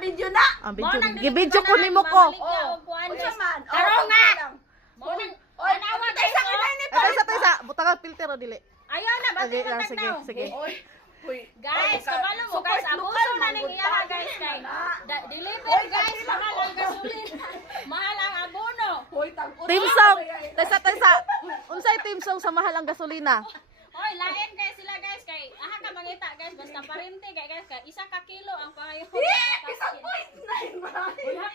video na. Ang video. Gibidyo ko nimo ko. Unsa man? Taro nga. Oy, Tanawa tay sa guys. kinay ni Taysa. Butang ang filter o dili. Ayaw na, Okay bakit lang, na sige, sige. Uy, Guys, kabalo mo guys, abuso na ning iya guys kay deliver guys, mahal ang gasolina. Mahal ang abono. Hoy, tangkot. Team song. Taysa. Unsay team song sa mahal ang gasolina? Oy, lain guys sila guys kay aha ka mangita guys basta parente kay guys kay 1 ka kilo ang pangayo. Isang point na yun, Brian.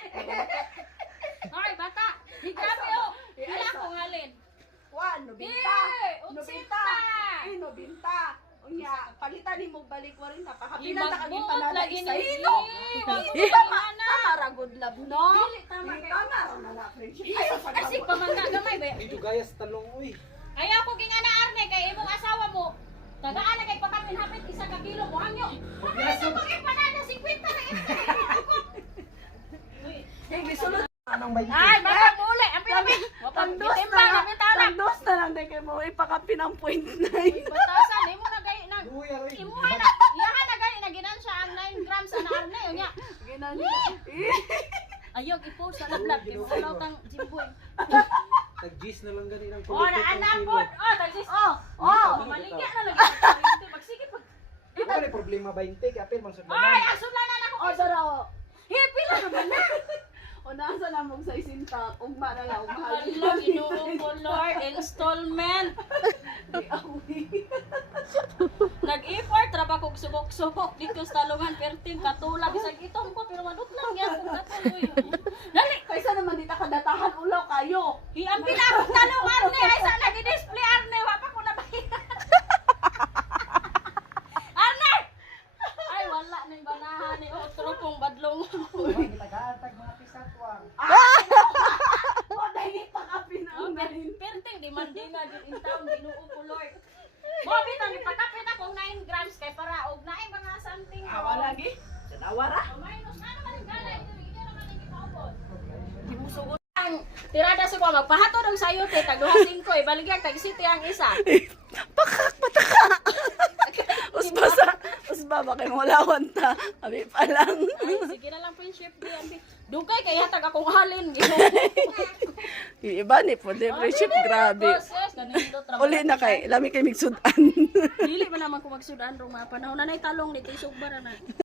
Hoy, bata. Di grabe oh. Wala ko ngalin. Juan, nobinta. Utsita. Nobinta. Unya, palitan ni mo balik wa rin napakapilan Imagbuot ta kaging panala lagi isa ni. hilo. Tama ra good love no. Dili tama kay. Tama ra na friendship. Kasi pamangga gamay ba. Dito gayas talong uy. Ayaw ko gingana arne kay imong asawa mo. Tagaan na kay pagkamin hapit 1 ka kilo mo hangyo. Ano sa pagin panada 50 na ito. Hey, gisulod. Anong bay? Ay, baka muli. Ang pinapit. Tandos Timbang na bitaw na. Tandos na lang din kay mo ipakapin ang point na yun. Batasan, imo na gay na. Uy, aray. Imo na. Iyahan na gay na ginan siya ang 9 grams na arne yun nya. Ginani. Ayog i-post sa lablab kay mo tang jimboy. Nag-gis na lang gani ng Oh, na anak po. Oh, tagsis. Oh, maligya na lagi. Magsige pag. Di ba may problema 20 kay apel man sa Ay, asulan na ako. O dara o. Happy lang naman na. O nasa na mong sa isinta, ugma na lang, ugma. Allah, Ginoo ko Lord, installment. Nag-effort ra ba kog subok-subok dito sa talungan perting katulad sa itong ko pero madut lang yan kung katuloy. Dali, Kaysa naman dita kadatahan ulaw kayo. hiampi na akong talungan ni ay sa nag-display arne wa pa ko na bahira. Arne! Ay wala ning banahan ni otro kong badlong. Nag-aantag mga pisatwang. O dahil pakapin ang galing. Perting demandinga gid in town Ginoo ko Lord. Mo bitang ipakapit akong 9 grams kay para og naay mga something. Awa lagi. Janawara. Minus na naman ang gala ito, hindi naman ang ipapod. Gimusugot ang tirada sa ko magpahatod ang sayo te tag 5 ibaligyan tag city ang isa. Usba ba kay mulawan ta. Abi pa lang. Ay, sige na lang friendship di ambi. Dugay kay hatag akong halin Ginoo. Iba ni po, friendship grabe. Yes, ganito trabaho. Uli na kay, lami kay migsudan. Dili man naman ko magsudan rong mga panahon na nay talong ni tisog bara na.